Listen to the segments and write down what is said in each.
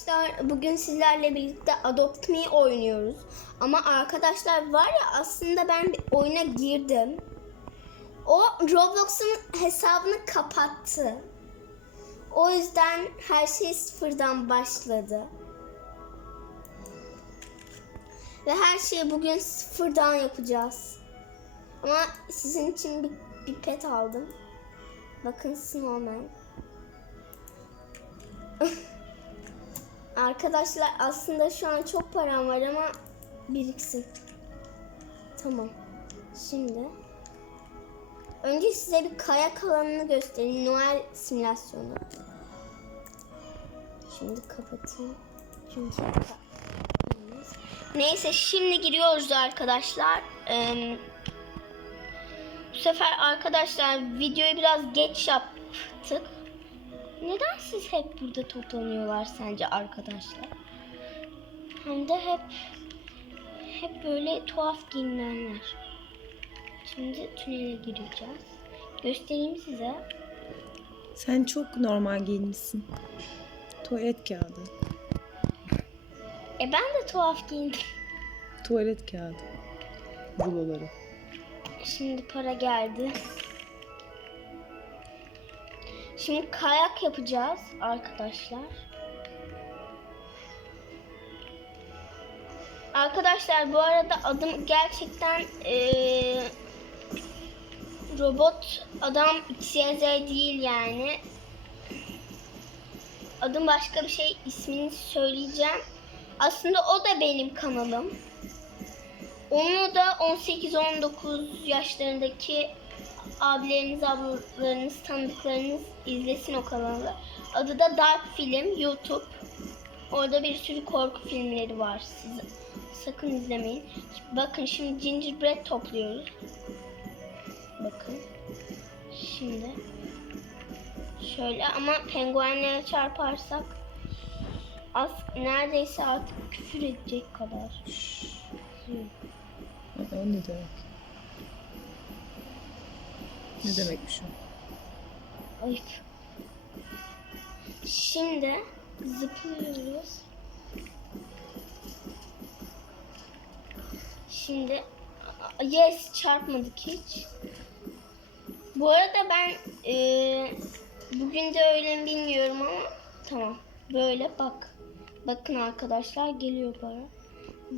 Arkadaşlar bugün sizlerle birlikte Adopt Me oynuyoruz. Ama arkadaşlar var ya aslında ben bir oyuna girdim. O Roblox'un hesabını kapattı. O yüzden her şey sıfırdan başladı. Ve her şeyi bugün sıfırdan yapacağız. Ama sizin için bir, bir pet aldım. Bakın Snowman. Arkadaşlar aslında şu an çok param var ama biriksin. Tamam. Şimdi önce size bir kayak alanını göstereyim. Noel simülasyonu. Şimdi kapatayım. Çünkü Neyse şimdi giriyoruz arkadaşlar. Ee, bu sefer arkadaşlar videoyu biraz geç yaptık. Neden siz hep burada toplanıyorlar sence arkadaşlar? Hem de hep hep böyle tuhaf giyinenler. Şimdi tünele gireceğiz. Göstereyim size. Sen çok normal giyinmişsin. Tuvalet kağıdı. E ben de tuhaf giyindim. Tuvalet kağıdı. Ruloları. Şimdi para geldi. Şimdi kayak yapacağız arkadaşlar. Arkadaşlar bu arada adım gerçekten eee, robot adam XYZ değil yani. Adım başka bir şey ismini söyleyeceğim. Aslında o da benim kanalım. Onu da 18-19 yaşlarındaki abileriniz, ablalarınız, tanıdıklarınız izlesin o kanalı. Adı da Dark Film YouTube. Orada bir sürü korku filmleri var. Siz sakın izlemeyin. Bakın şimdi gingerbread topluyoruz. Bakın. Şimdi. Şöyle ama penguenlere çarparsak az neredeyse artık küfür edecek kadar. Aa, O ne demek? Ne demekmiş o? Ayıp. Şimdi zıplıyoruz. Şimdi yes çarpmadık hiç. Bu arada ben e, bugün de öyle mi bilmiyorum ama tamam. Böyle bak. Bakın arkadaşlar geliyor para.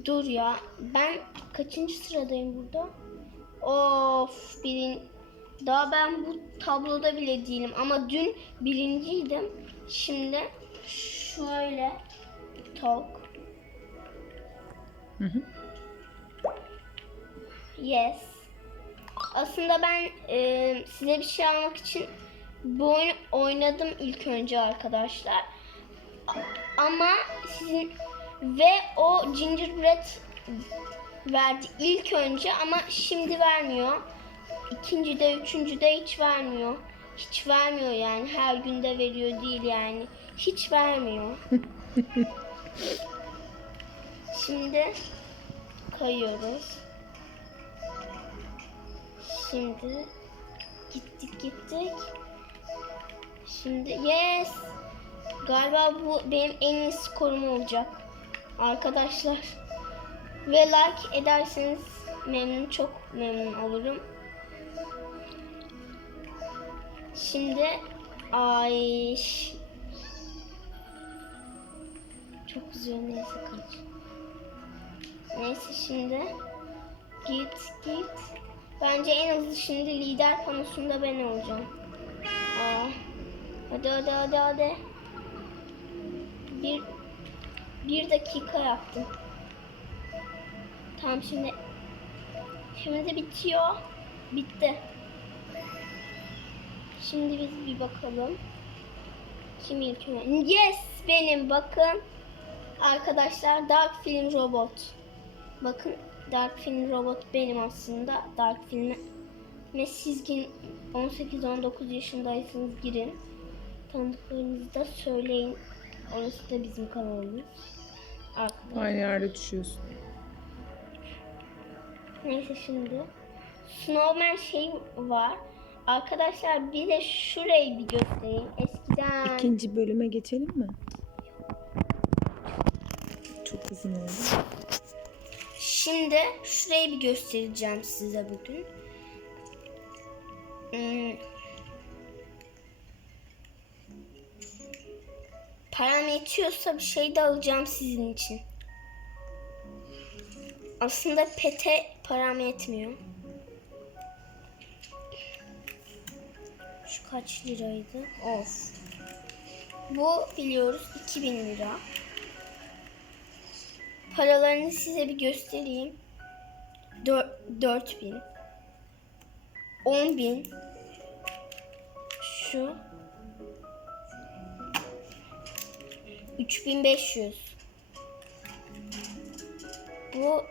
Dur ya. Ben kaçıncı sıradayım burada? Of birin daha ben bu tabloda bile değilim ama dün birinciydim. Şimdi şöyle talk. Hı hı. Yes. Aslında ben e, size bir şey almak için bu oyunu oynadım ilk önce arkadaşlar. Ama sizin ve o gingerbread verdi ilk önce ama şimdi vermiyor. İkinci de üçüncü de hiç vermiyor. Hiç vermiyor yani. Her günde veriyor değil yani. Hiç vermiyor. Şimdi kayıyoruz. Şimdi gittik gittik. Şimdi yes. Galiba bu benim en iyi skorum olacak. Arkadaşlar. Ve like ederseniz memnun çok memnun olurum. Şimdi ay çok güzel neyse kaç. Neyse şimdi git git. Bence en hızlı şimdi lider panosunda ben olacağım. Aa, hadi hadi hadi hadi. Bir bir dakika yaptım. Tamam şimdi şimdi bitiyor. Bitti. Şimdi biz bir bakalım. Kim ilk öne- Yes benim bakın. Arkadaşlar Dark Film Robot. Bakın Dark Film Robot benim aslında. Dark Film'e ve siz girin 18-19 yaşındaysanız girin. Tanıdıklarınızı da söyleyin. Orası da bizim kanalımız. Arkadaşlar. Aynı yerde düşüyorsun. Neyse şimdi. Snowman şey var. Arkadaşlar bir de şurayı bir göstereyim. Eskiden İkinci bölüme geçelim mi? Kızın oğlu. Şimdi şurayı bir göstereceğim size bugün. Hmm. Param yetiyorsa bir şey de alacağım sizin için. Aslında pete param yetmiyor. Kaç liraydı? Of. Bu biliyoruz 2000 lira. Paralarını size bir göstereyim. Dör, 4000 10000 Şu 3500 Bu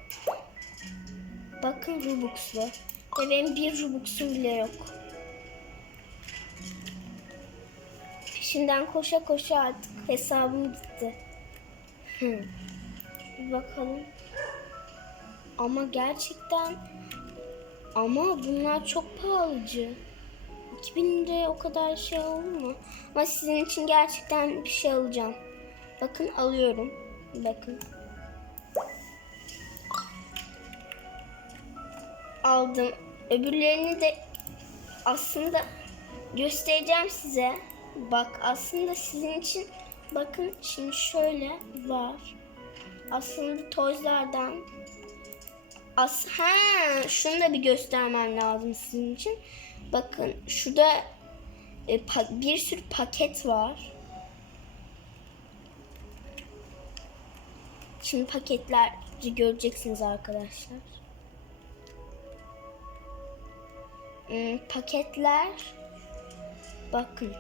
Bakın Robux'lu. Ve benim bir Robux'um bile yok. Peşinden koşa koşa artık hesabım gitti. Bir bakalım. Ama gerçekten ama bunlar çok pahalıcı. 2000 liraya o kadar şey olur mu? Ama sizin için gerçekten bir şey alacağım. Bakın alıyorum. Bakın. Aldım. Öbürlerini de aslında göstereceğim size. Bak aslında sizin için bakın şimdi şöyle var aslında tozlardan As ha şunu da bir göstermem lazım sizin için. Bakın şurada e, bir sürü paket var. Şimdi paketleri göreceksiniz arkadaşlar. Hmm, paketler bakın.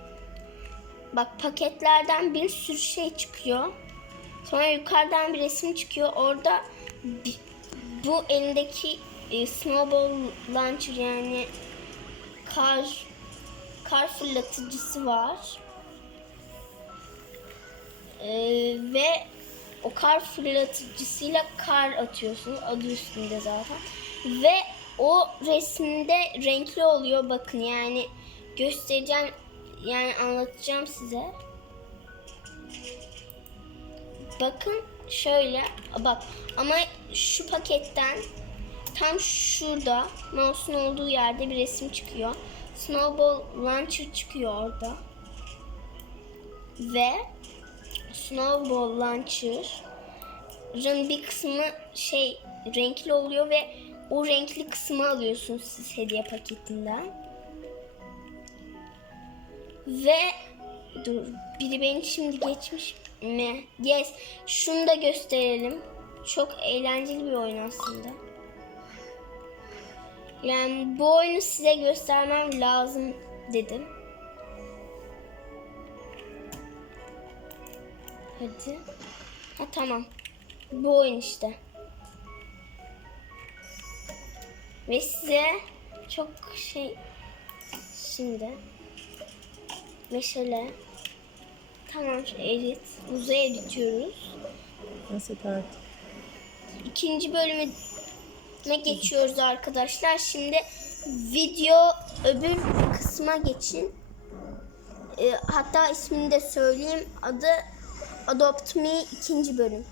Bak paketlerden bir sürü şey çıkıyor. Sonra yukarıdan bir resim çıkıyor. Orada bu elindeki e, snowball launcher yani kar kar fırlatıcısı var. E, ve o kar fırlatıcısıyla kar atıyorsunuz. Adı üstünde zaten. Ve o resimde renkli oluyor. Bakın yani göstereceğim yani anlatacağım size. Bakın şöyle bak ama şu paketten tam şurada mouse'un olduğu yerde bir resim çıkıyor. Snowball Launcher çıkıyor orada. Ve Snowball Launcher'ın bir kısmı şey renkli oluyor ve o renkli kısmı alıyorsunuz siz hediye paketinden. Ve dur biri beni şimdi geçmiş mi? Yes. Şunu da gösterelim. Çok eğlenceli bir oyun aslında. Yani bu oyunu size göstermem lazım dedim. Hadi. Ha tamam. Bu oyun işte. Ve size çok şey şimdi meşale Tamam şu edit. Uzaya editiyoruz. Nasıl artık? İkinci bölüme geçiyoruz arkadaşlar. Şimdi video öbür kısma geçin. Ee, hatta ismini de söyleyeyim. Adı Adopt Me ikinci bölüm.